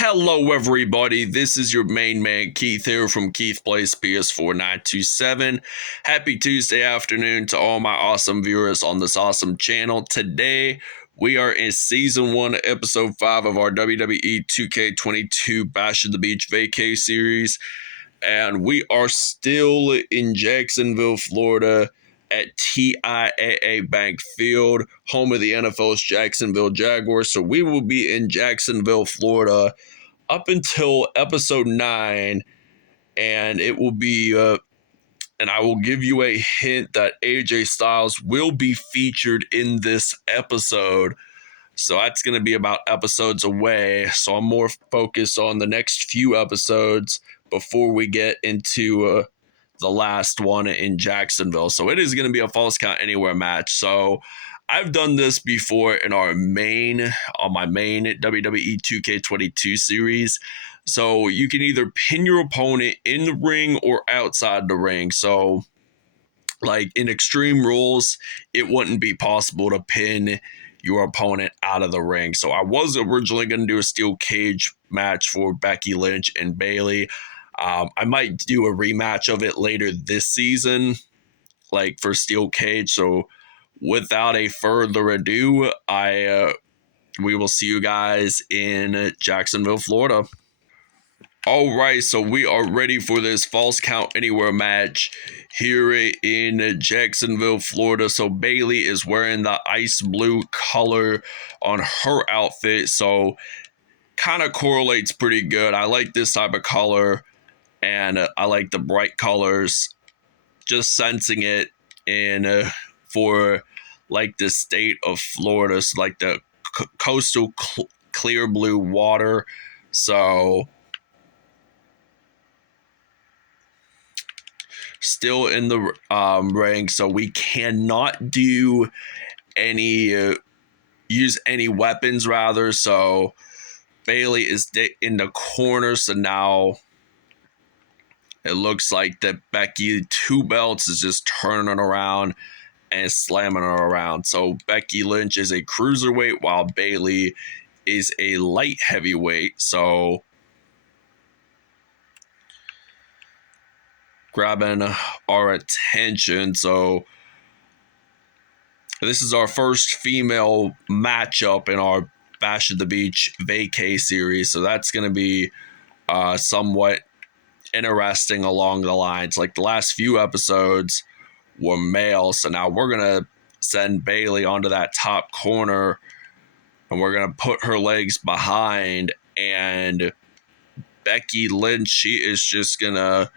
Hello everybody, this is your main man Keith here from Keith Plays PS4 927. Happy Tuesday afternoon to all my awesome viewers on this awesome channel. Today we are in Season 1, Episode 5 of our WWE 2K22 Bash at the Beach Vacay series. And we are still in Jacksonville, Florida at TIAA Bank Field, home of the NFL's Jacksonville Jaguars. So we will be in Jacksonville, Florida up until episode 9, and it will be, and I will give you a hint that AJ Styles will be featured in this episode. So that's going to be about episodes away. So I'm more focused on the next few episodes before we get into the last one in Jacksonville. So it is going to be a Falls Count Anywhere match. So I've done this before in on my main WWE 2K22 series. So you can either pin your opponent in the ring or outside the ring. So like in Extreme Rules, it wouldn't be possible to pin your opponent out of the ring. So I was originally going to do a steel cage match for Becky Lynch and Bayley. I might do a rematch of it later this season, like for steel cage. So without a further ado, we will see you guys in Jacksonville, Florida. All right, so we are ready for this Falls Count Anywhere match here in Jacksonville, Florida. So Bayley is wearing the ice blue color on her outfit, so kind of correlates pretty good. I like this type of color, and I like the bright colors. Just sensing it in for like the state of Florida, so like the coastal clear blue water. So still in the ring, so we cannot do any use any weapons rather. So Bayley is in the corner, so now it looks like that Becky 2 belts is just turning around and slamming her around. So Becky Lynch is a cruiserweight while Bayley is a light heavyweight. So grabbing our attention. So this is our first female matchup in our Bash at the Beach Vacay series. So that's going to be somewhat interesting along the lines. Like the last few episodes were male, so now we're gonna send Bayley onto that top corner and we're gonna put her legs behind, and Becky Lynch, she is just gonna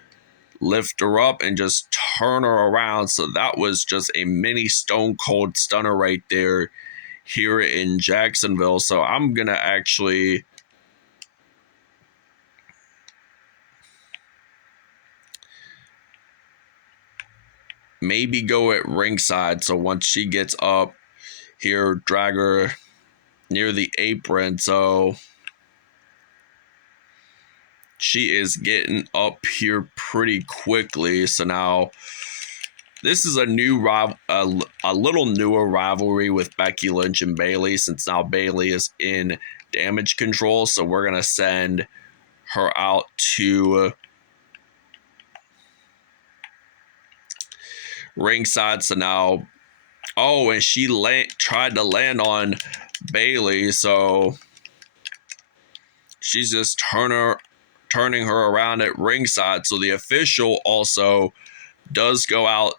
lift her up and just turn her around. So that was just a mini Stone Cold Stunner right there here in Jacksonville. So I'm gonna actually maybe go at ringside. So once she gets up here, drag her near the apron. So she is getting up here pretty quickly. So now this is a new a little newer rivalry with Becky Lynch and Bayley, since now Bayley is in Damage Control. So we're gonna send her out to ringside. So now, and she tried to land on Bayley, so she's just turning her around at ringside. So the official also does go out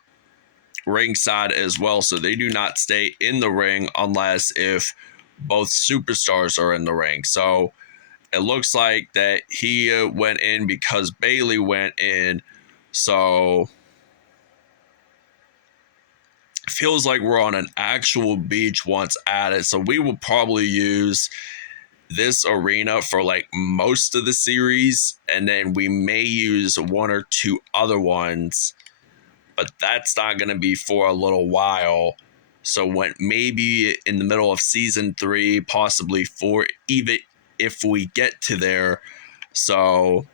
ringside as well, so they do not stay in the ring unless if both superstars are in the ring. So it looks like that he went in because Bayley went in. So feels like we're on an actual beach once at it. So we will probably use this arena for like most of the series, and then we may use 1 or 2 other ones, but that's not going to be for a little while. So when maybe in the middle of season 3, possibly 4, even if we get to there. So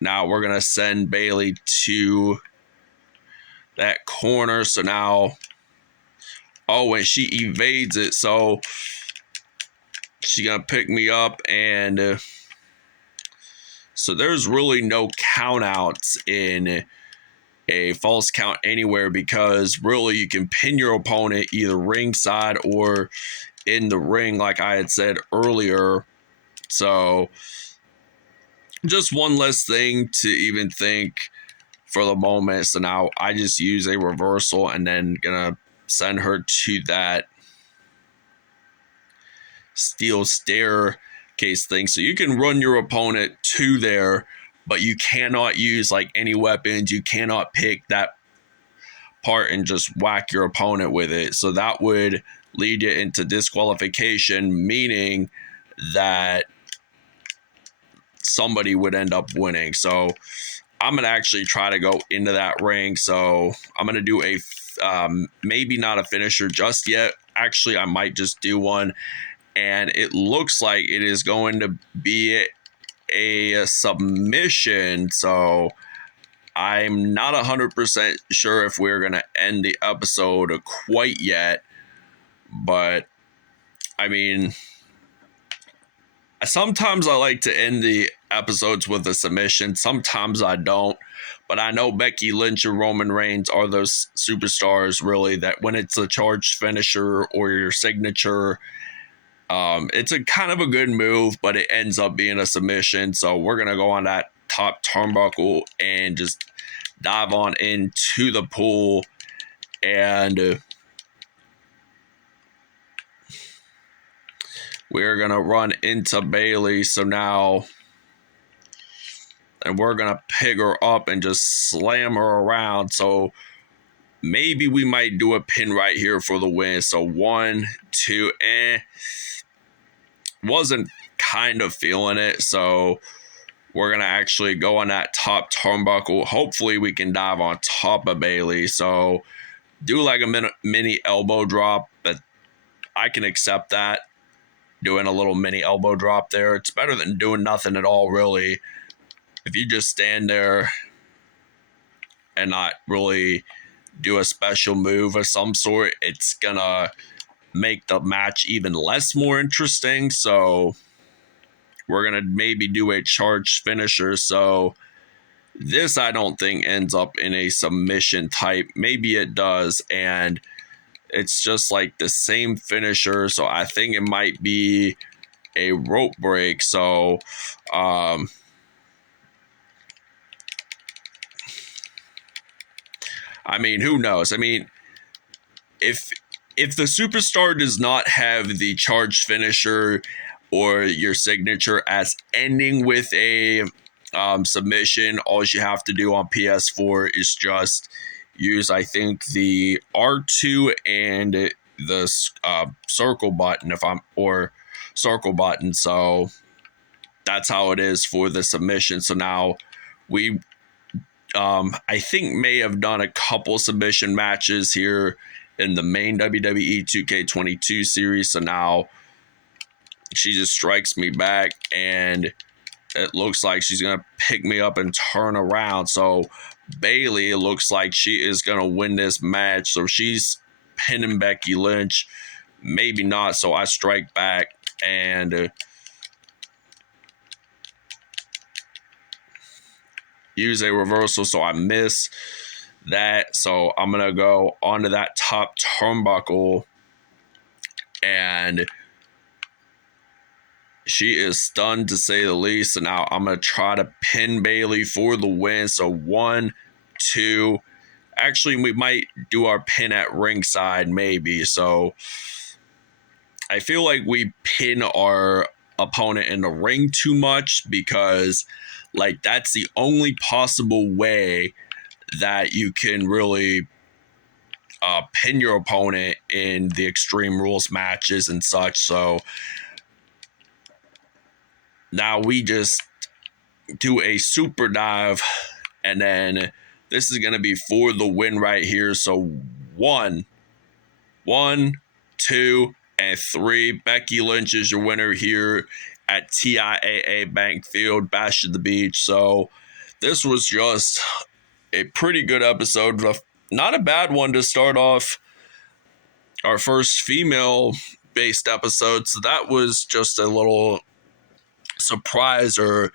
now we're going to send Bayley to that corner. So now, and she evades it. So she's going to pick me up, and so there's really no count outs in a false count anywhere, because really you can pin your opponent either ringside or in the ring, like I had said earlier. So just one less thing to even think for the moment. So now I just use a reversal and then gonna send her to that steel staircase thing. So you can run your opponent to there, but you cannot use like any weapons. You cannot pick that part and just whack your opponent with it. So that would lead you into disqualification, meaning that somebody would end up winning. So I'm going to actually try to go into that ring. So I'm going to do a maybe not a finisher just yet. Actually, I might just do one. And it looks like it is going to be a submission. So I'm not 100% sure if we're going to end the episode quite yet. But, I mean, sometimes I like to end the episodes with a submission. Sometimes I don't. But I know Becky Lynch and Roman Reigns are those superstars, really, that when it's a charged finisher or your signature, it's a kind of a good move, but it ends up being a submission. So we're going to go on that top turnbuckle and just dive on into the pool. And we're going to run into Bayley. So now, and we're going to pick her up and just slam her around. So maybe we might do a pin right here for the win. So 1, 2, wasn't kind of feeling it. So we're going to actually go on that top turnbuckle. Hopefully we can dive on top of Bayley. So do like a mini elbow drop, but I can accept that. Doing a little mini elbow drop there. It's better than doing nothing at all, really. If you just stand there and not really do a special move of some sort, it's gonna make the match even less more interesting. So we're gonna maybe do a charged finisher. So this I don't think ends up in a submission type. Maybe it does, and it's just like the same finisher. So I think it might be a rope break. So I mean, who knows? I mean, if the superstar does not have the charged finisher or your signature as ending with a submission, all you have to do on PS4 is just use, I think, the R2 and the circle button, circle button. So that's how it is for the submission. So now we I think may have done a couple submission matches here in the main WWE 2K22 series. So now she just strikes me back, and it looks like she's going to pick me up and turn around. So Bayley, it looks like she is going to win this match. So she's pinning Becky Lynch. Maybe not. So I strike back and use a reversal, so I miss that. So I'm going to go onto that top turnbuckle, and she is stunned to say the least. And now I'm going to try to pin Bayley for the win. So 1, 2, actually we might do our pin at ringside maybe. So I feel like we pin our opponent in the ring too much, because like that's the only possible way that you can really pin your opponent in the Extreme Rules matches and such. So now we just do a super dive, and then this is going to be for the win right here. So 1, 2, and 3. Becky Lynch is your winner here at TIAA Bank Field, Bash at the Beach. So this was just a pretty good episode. Not a bad one to start off our first female based episode, so that was just a little surpriser.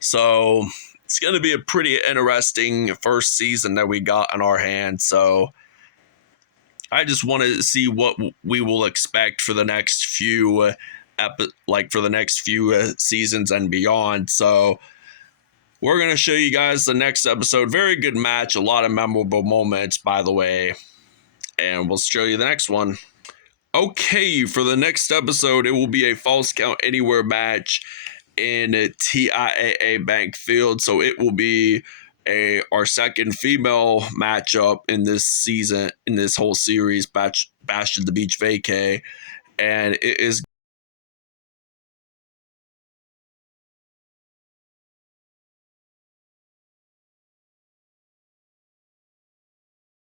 So it's going to be a pretty interesting first season that we got in our hands. So I just want to see what we will expect for the next few seasons and beyond. So we're going to show you guys the next episode. Very good match, a lot of memorable moments, by the way, and we'll show you the next one. Okay, for the next episode, it will be a Falls Count Anywhere match in TIAA Bank Field. So it will be our second female matchup in this season, in this whole series, Bash at the Beach Vacay. And it is